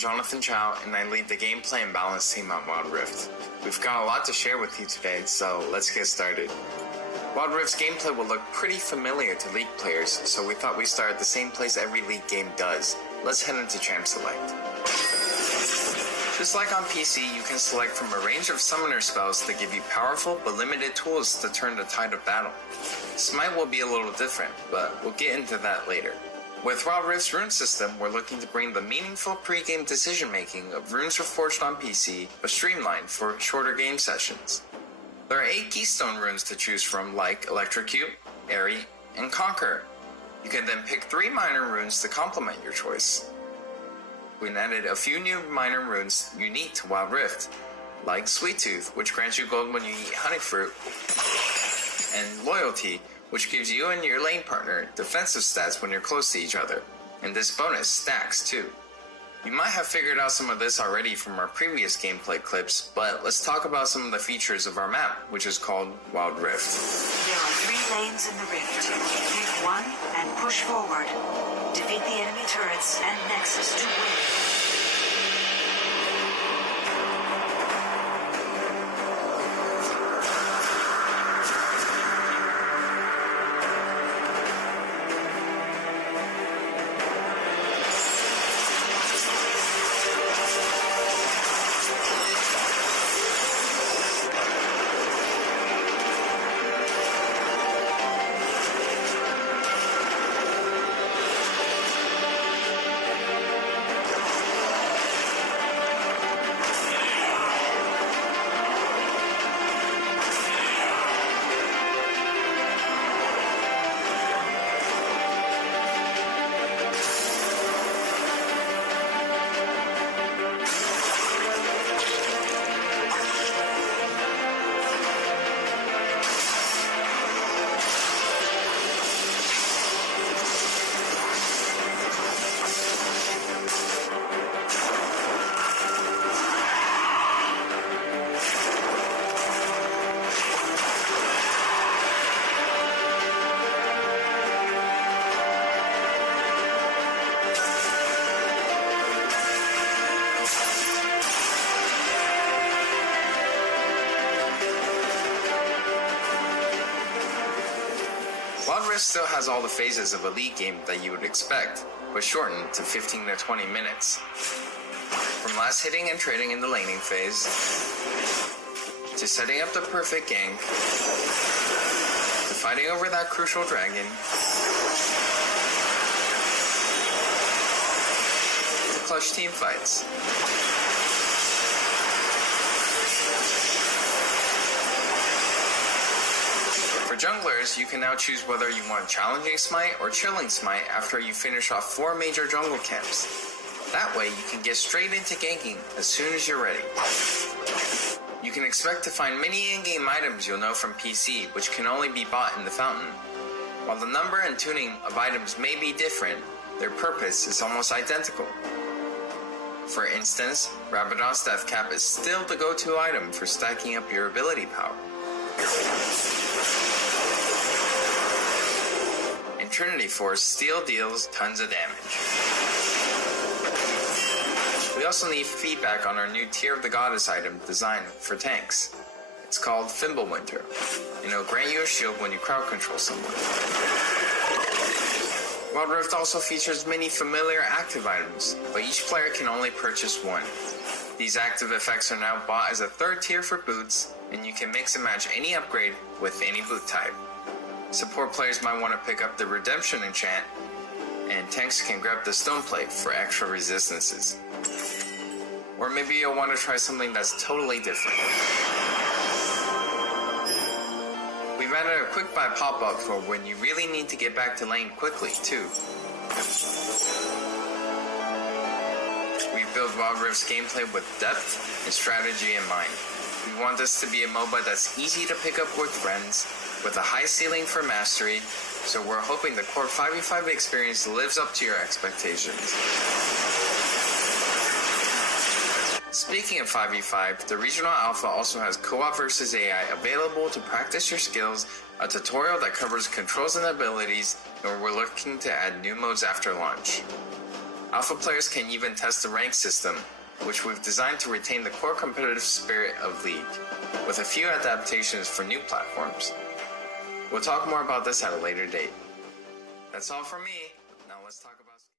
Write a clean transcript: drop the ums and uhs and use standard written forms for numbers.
Jonathan CHAO, and I lead the gameplay and balance team on WildRift. We've got a lot to share with you today, so let's get started. WildRift's gameplay will look pretty familiar to League players, so we thought we'd start at the same place every League game does. Let's head into Champ Select. Just like on PC, you can select from a range of summoner spells that give you powerful but limited tools to turn the tide of battle. Smite will be a little different, but we'll get into that later. With WildRift's rune system, we're looking to bring the meaningful pre-game decision-making of runes reforged on PC, but streamlined for shorter game sessions. There are 8 keystone runes to choose from, like Electrocute, Airy, and Conquer. You can then pick 3 minor runes to complement your choice. We added a few new minor runes unique to WildRift, like Sweet Tooth, which grants you gold when you eat honey fruit, and Loyalty, which gives you and your lane partner defensive stats when you're close to each other, and this bonus stacks too. You might have figured out some of this already from our previous gameplay clips, but let's talk about some of the features of our map, which is called WildRift. There are 3 lanes in the rift. Pick one and push forward. Defeat the enemy turrets and nexus to win. WildRift still has all the phases of a League game that you would expect, but shortened to 15 to 20 minutes. From last hitting and trading in the laning phase, to setting up the perfect gank, to fighting over that crucial dragon, to clutch team fights. For junglers, you can now choose whether you want Challenging Smite or Chilling Smite after you finish off 4 major jungle camps. That way, you can get straight into ganking as soon as you're ready. You can expect to find many in-game items you'll know from PC, which can only be bought in the fountain. While the number and tuning of items may be different, their purpose is almost identical. For instance, Rabadon's Death Cap is still the go-to item for stacking up your ability power. Trinity Force still deals tons of damage. We also need feedback on our new Tear of the Goddess item designed for tanks. It's called Fimbulwinter, and it'll grant you a shield when you crowd control someone. WildRift also features many familiar active items, but each player can only purchase one. These active effects are now bought as a 3rd tier for boots, and you can mix and match any upgrade with any boot type. Support players might want to pick up the Redemption enchant, and tanks can grab the Stone Plate for extra resistances. Or maybe you'll want to try something that's totally different. We've added a quick buy pop-up for when you really need to get back to lane quickly, too. We've built WildRift's gameplay with depth and strategy in mind. We want this to be a MOBA that's easy to pick up with friends, with a high ceiling for mastery, so we're hoping the core 5v5 experience lives up to your expectations. Speaking of 5v5, the Regional Alpha also has co-op versus AI available to practice your skills, a tutorial that covers controls and abilities, and we're looking to add new modes after launch. Alpha players can even test the rank system, which we've designed to retain the core competitive spirit of League, with a few adaptations for new platforms. We'll talk more about this at a later date. That's all from me. Now let's talk